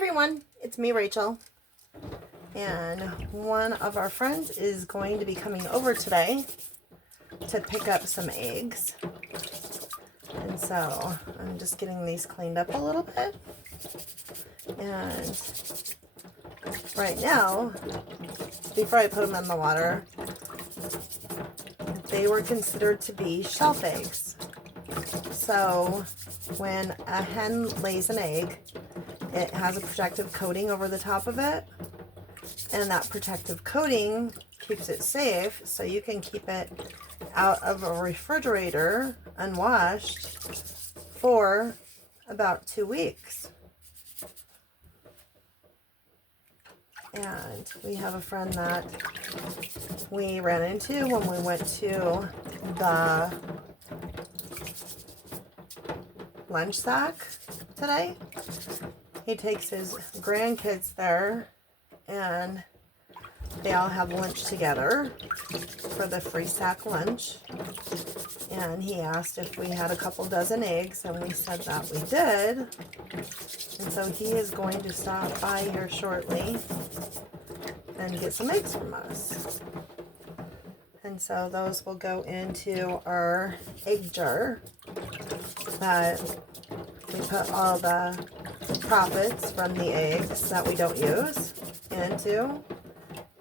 everyone, it's me, Rachel, and one of our friends is going to be coming over today to pick up some eggs. And so I'm just getting these cleaned up a little bit. And right now, before I put them in the water, they were considered to be shelf eggs. So when a hen lays an egg, it has a protective coating over the top of it, and that protective coating keeps it safe, so you can keep it out of a refrigerator unwashed for about 2 weeks. And we have a friend that we ran into when we went to the lunch sack today. He takes his grandkids there, and they all have lunch together for the free sack lunch. And he asked if we had a couple dozen eggs, and we said that we did. And so he is going to stop by here shortly and get some eggs from us. And so those will go into our egg jar that we put all the profits from the eggs that we don't use into.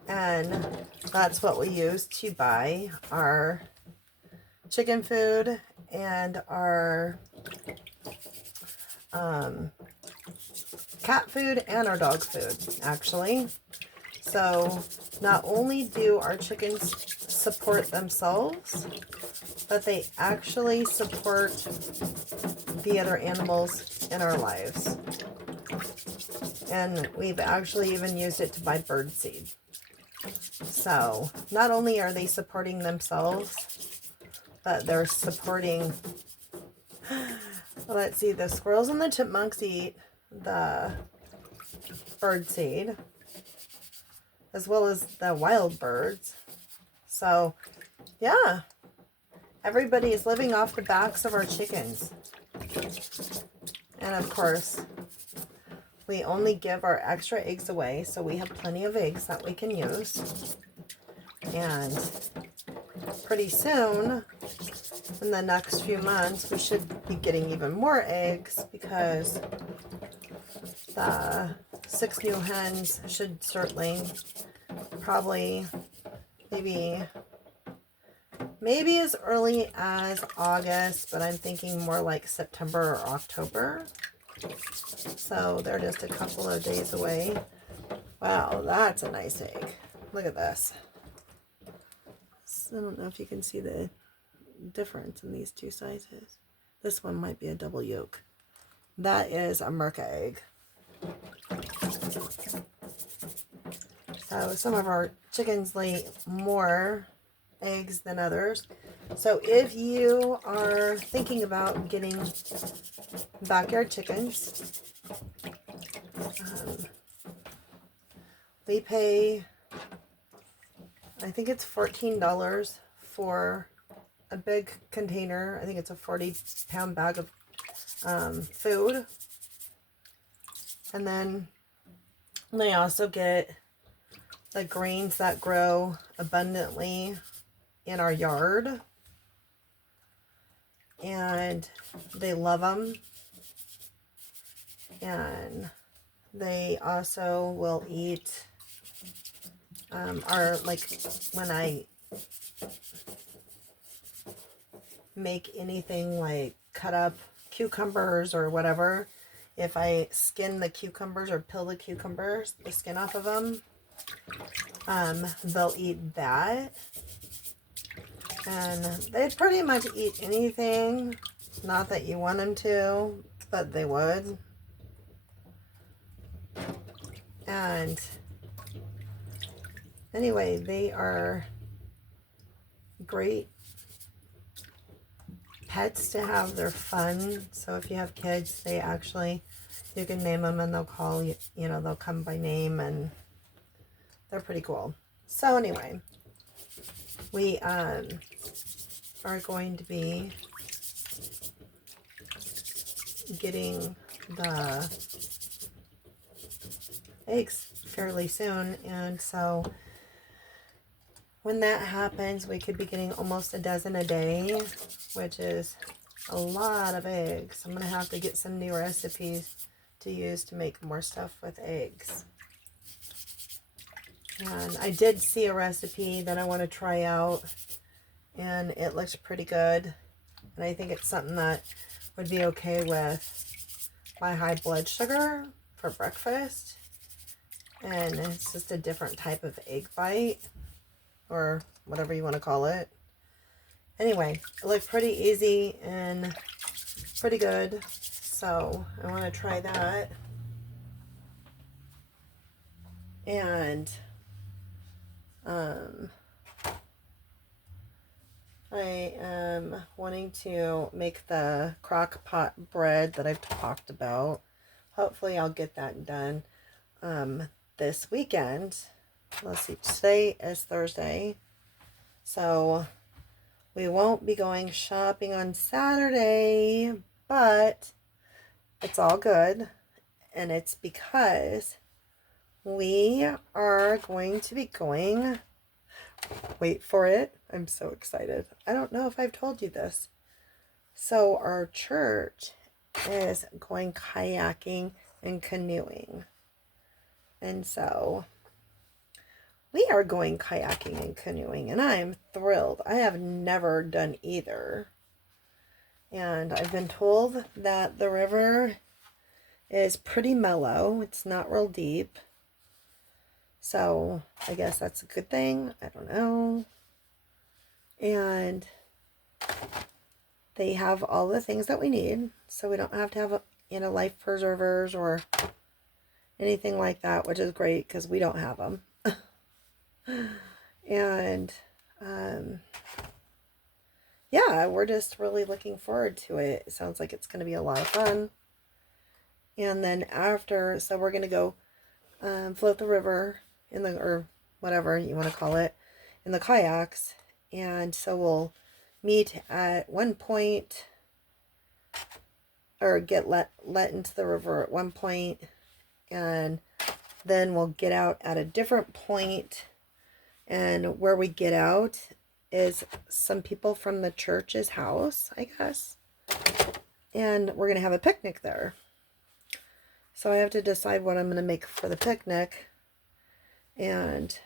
And that's what we use to buy our chicken food and our cat food and our dog food, actually. So not only do our chickens support themselves, but they actually support the other animals in our lives. And we've actually even used it to buy bird seed. So not only are they supporting themselves, but they're supporting, let's see, the squirrels and the chipmunks eat the bird seed, as well as the wild birds. So yeah, everybody is living off the backs of our chickens. And of course, we only give our extra eggs away, so we have plenty of eggs that we can use. And pretty soon, in the next few months, we should be getting even more eggs, because the 6 new hens should certainly, probably, maybe as early as August, but I'm thinking more like September or October. So they're just a couple of days away. Wow, that's a nice egg. Look at this. I don't know if you can see the difference in these two sizes. This one might be a double yolk. That is a Merca egg. So some of our chickens lay more eggs than others. So if you are thinking about getting backyard chickens, we pay, I think it's $14 for a big container. I think it's a 40-pound bag of food. And then they also get the greens that grow abundantly in our yard. And they love them. And they also will eat when I make anything like cut up cucumbers or whatever, if I skin the cucumbers or peel the cucumbers, the skin off of them, they'll eat that. And they pretty much eat anything, not that you want them to, but they would. And anyway, they are great pets to have. They're fun. So if you have kids, they actually, you can name them and they'll call you, they'll come by name, and they're pretty cool. So anyway, we are going to be getting the eggs fairly soon. And so when that happens, we could be getting almost a dozen a day, which is a lot of eggs. I'm going to have to get some new recipes to use to make more stuff with eggs. And I did see a recipe that I want to try out, and it looks pretty good. And I think it's something that would be okay with my high blood sugar for breakfast. And it's just a different type of egg bite, or whatever you want to call it. Anyway, it looked pretty easy and pretty good. So I want to try that. And I am wanting to make the crock pot bread that I've talked about. Hopefully I'll get that done this weekend. Let's see, today is Thursday, so we won't be going shopping on Saturday, but it's all good, and it's because we are going to be going, wait for it, I'm so excited. I don't know if I've told you this. So our church is going kayaking and canoeing. And so we are going kayaking and canoeing, and I'm thrilled. I have never done either. And I've been told that the river is pretty mellow. It's not real deep. So I guess that's a good thing. I don't know. And they have all the things that we need. So we don't have to have, life preservers or anything like that, which is great because we don't have them. And yeah, we're just really looking forward to it. It sounds like it's going to be a lot of fun. And then after, so we're going to go float the river in the, or whatever you want to call it, in the kayaks. And so we'll meet at one point, or get let into the river at one point, and then we'll get out at a different point. And where we get out is some people from the church's house, I guess. And we're going to have a picnic there. So I have to decide what I'm going to make for the picnic. And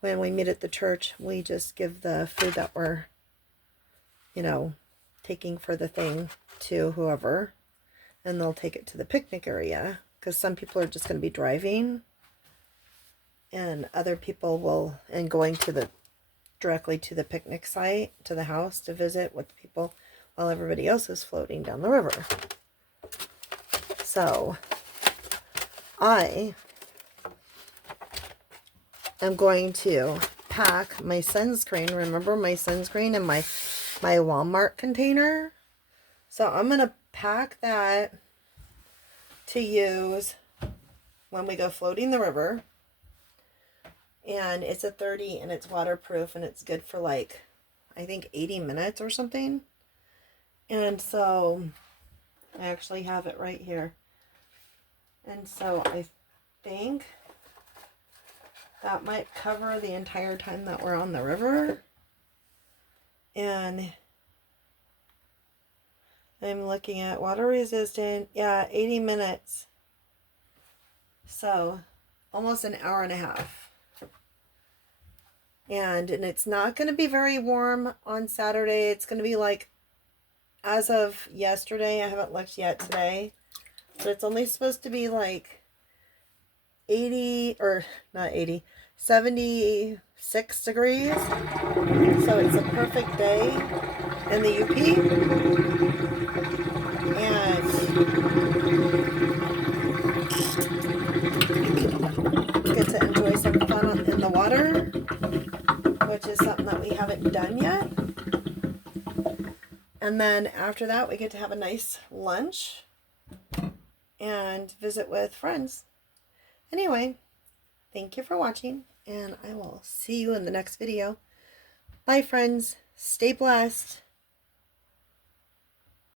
when we meet at the church, we just give the food that we're, taking for the thing to whoever. And they'll take it to the picnic area. Because some people are just going to be driving. And other people will, and going to directly to the picnic site, to the house to visit with people while everybody else is floating down the river. So I am going to pack my sunscreen. Remember my sunscreen in my Walmart container? So I'm going to pack that to use when we go floating the river. And it's a 30 and it's waterproof and it's good for I think 80 minutes or something. And so I actually have it right here. And so I think that might cover the entire time that we're on the river. And I'm looking at water resistant. Yeah, 80 minutes. So almost an hour and a half. And it's not going to be very warm on Saturday. It's going to be as of yesterday, I haven't looked yet today, but it's only supposed to be 80, or not 80, 76 degrees. So it's a perfect day in the UP. And get to enjoy some fun in the water, which is something that we haven't done yet. And then after that, we get to have a nice lunch and visit with friends. Anyway, thank you for watching, and I will see you in the next video. Bye, friends. Stay blessed.